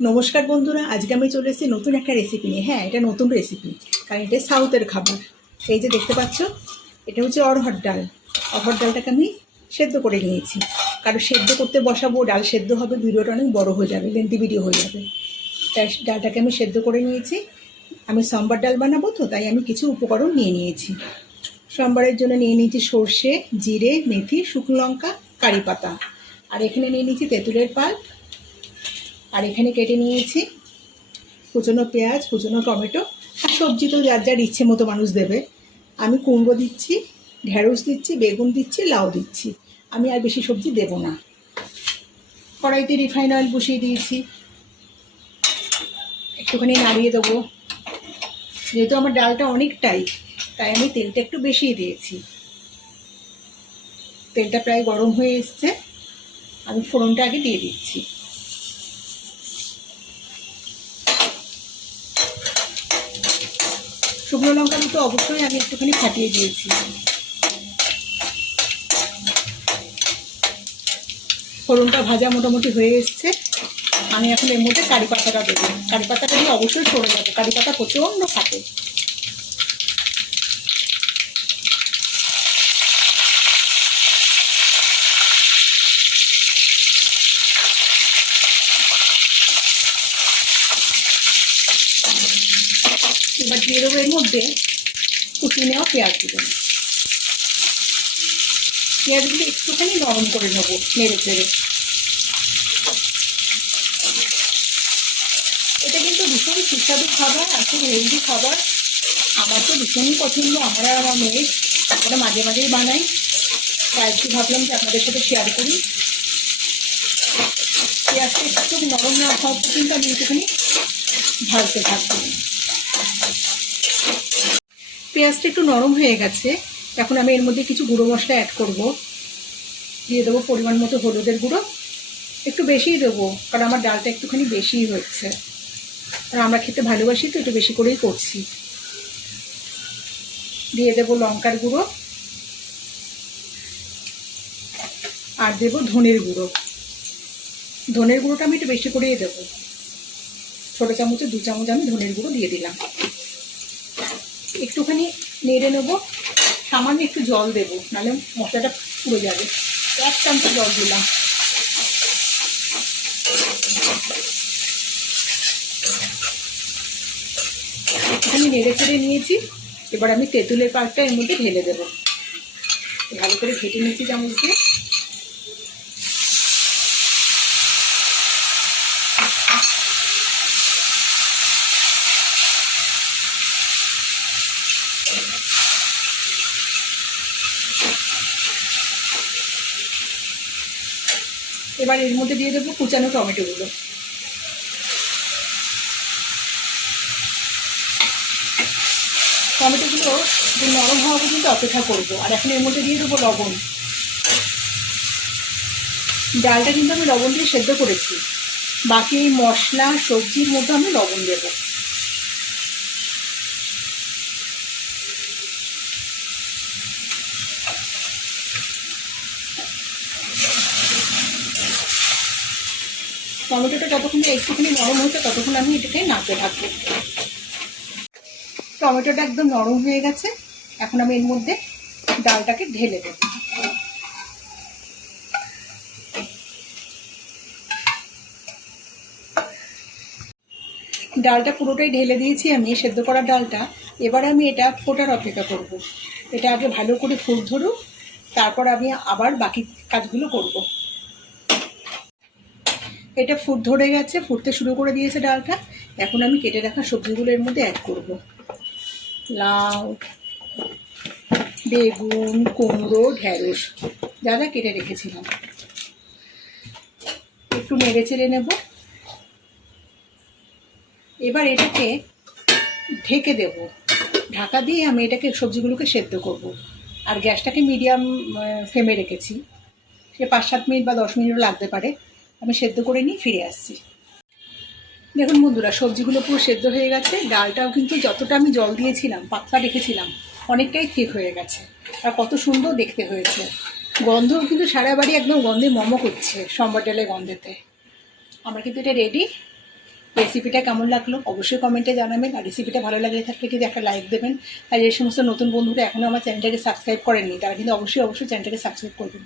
নমস্কার বন্ধুরা, আজকে আমি চলে এসেছি নতুন একটা রেসিপি নিয়ে। হ্যাঁ এটা নতুন রেসিপি কারণ এটা সাউথের খাবার। এই যে দেখতে পাচ্ছ, এটা হচ্ছে অরহর ডাল। অরহর ডালটাকে আমি সেদ্ধ করে নিয়েছি। কারণ সেদ্ধ করতে বসাবো, ডাল সেদ্ধ হবে, ভিডিওটা অনেক বড় হয়ে যাবে লেন্থি ভিডিও হয়ে যাবে। তাই ডালটাকে আমি সেদ্ধ করে নিয়েছি। আমি সম্বার ডাল বানাবো তো, তাই আমি কিছু উপকরণ নিয়ে নিয়েছি। সম্বারের জন্য নিয়ে নিয়েছি সর্ষে, জিরে, মেথি, শুকনো লঙ্কা, কারি পাতা। আর এখানে নিয়ে নিয়েছি তেঁতুলের পাল্প আর এখানে কেটে নিয়েছি। কুচনো পেঁয়াজ, কুচনো টমেটো আর সবজি তো যার যার ইচ্ছে মতো মানুষ দেবে। আমি কুমড়ো দিচ্ছি, ঢেঁড়স দিচ্ছি, বেগুন দিচ্ছি, লাউ দিচ্ছি। আমি আর বেশি সবজি দেব না। কড়াইতে রিফাইন অয়েল বসিয়ে দিয়েছি। একটুখানি নাড়িয়ে দেবো। যেহেতু আমার ডালটা অনেকটাই, তাই আমি তেলটা একটু বেশিই দিয়েছি। তেলটা প্রায় গরম হয়ে এসছে। আমি ফোড়নটা আগে দিয়ে দিচ্ছি। শুকনো লঙ্কা দুটো অবশ্যই আমি একটুখানি ফাটিয়ে দিয়েছি। ফোড়নটা ভাজা মোটামুটি হয়ে এসছে। আমি এখন এর মধ্যে কারি পাতাটা দেবো। কারি পাতাটা দিয়ে অবশ্যই সরে যাবে। কারি পাতা প্রচণ্ড ফাটে। এবার এর মধ্যে কুচিয়ে নেওয়া পেঁয়াজ দেবো পেঁয়াজগুলো একটুখানি নরম করে নেব, নেড়ে চেড়ে। এটা কিন্তু ভীষণ সুস্বাদু খাবার আর খুব হেলদি খাবার। আমার তো ভীষণই পছন্দ, আমার আমার মেয়ের। এটা মাঝে মাঝেই বানাই। তাই একটু ভাবলাম যে আপনাদের সাথে শেয়ার করি। পেঁয়াজটা একটু নরম না হওয়া পর্যন্ত আমি একটুখানি ভাজতে থাকব। পেঁয়াজটা একটু নরম হয়ে গেছে। এখন আমি এর মধ্যে কিছু গুঁড়ো মশলা অ্যাড করব। দিয়ে দেবো পরিমাণ মতো হলুদের গুঁড়ো। একটু বেশিই দেবো, কারণ আমার ডালটা একটুখানি বেশিই হচ্ছে আর আমরা খেতে ভালোবাসি তো, একটু বেশি করেই করছি। দিয়ে দেবো লঙ্কার গুঁড়ো। আর দেবো ধনের গুঁড়ো। ধনের গুঁড়োটা আমি একটু বেশি করেই দেবো। ছোটো চামচে দু চামচ আমি ধনের গুঁড়ো দিয়ে দিলাম। একটুখানি নেড়ে নেব। সামান্য একটু জল দেব, নাহলে মশলাটা পুড়ে যাবে। এক চামচ জল দিলাম। একটুখানি নেড়ে চেড়ে নিয়েছি। এবার আমি তেঁতুলের পাকটা এর মধ্যে ঢেলে দেবো। ভালো করে ঘেটে নিয়েছি চামচ দিয়ে। এবার এর মধ্যে দিয়ে দেবো কুচানো টমেটোগুলো। টমেটোগুলো নরম হওয়া পর্যন্ত অপেক্ষা করব। আর এখন এর মধ্যে দিয়ে দেবো লবণ। ডালটা কিন্তু আমি লবণ দিয়ে সেদ্ধ করেছি। বাকি এই মশলা, সবজির মধ্যে আমি লবণ দেবো। টমেটোটা যতক্ষণ একটুখানি নরম হচ্ছে ততক্ষণ আমি এটাকে নাড়তে থাকব টমেটোটা একদম নরম হয়ে গেছে এখন আমি এর মধ্যে ডালটাকে ঢেলে দেব ডালটা পুরোটাই ঢেলে দিয়েছি আমি, সেদ্ধ করা ডালটা এবার আমি এটা ফোটার অপেক্ষা করব। এটা আগে ভালো করে ফুট ধরুক, তারপর আমি আবার বাকি কাজগুলো করব। এটা ফুট ধরে গেছে, ফুটতে শুরু করে দিয়েছে ডালটা। এখন আমি কেটে রাখা সবজিগুলো এর মধ্যে অ্যাড করব। লাউ, বেগুন, কুমড়ো, ঢেঁড়স, যা যা কেটে রেখেছিলাম। একটু নেড়ে চেড়ে নেব। এবার এটাকে ঢেকে দেব। ঢাকা দিয়ে আমি এটাকে সবজিগুলোকে সেদ্ধ করব। আর গ্যাসটাকে মিডিয়াম ফ্লেমে রেখেছি। সে পাঁচ সাত মিনিট বা দশ মিনিটও লাগতে পারে। আমি সেদ্ধ করে নিয়ে ফিরে আসছি। দেখুন বন্ধুরা, সবজিগুলো পুরো সেদ্ধ হয়ে গেছে। ডালটাও কিন্তু যতটা আমি জল দিয়েছিলাম, পাতলা রেখেছিলাম, অনেকটাই ঠিক হয়ে গেছে। আর কত সুন্দর দেখতে হয়েছে। গন্ধও কিন্তু সারা বাড়ি একদম গন্ধে মম করছে সম্বর ডালের গন্ধেতে। আমরা কিন্তু এটা রেডি রেসিপিটা কেমন লাগল অবশ্যই কমেন্টে জানাবেন। আর রেসিপিটা ভালো লাগলে থাকলে কিন্তু একটা লাইক দেবেন। আর যে সমস্ত নতুন বন্ধুরা এখনও আমার চ্যানেলটাকে সাবস্ক্রাইব করেননি, তারা কিন্তু অবশ্যই অবশ্যই চ্যানেলটাকে সাবস্ক্রাইব করবেন।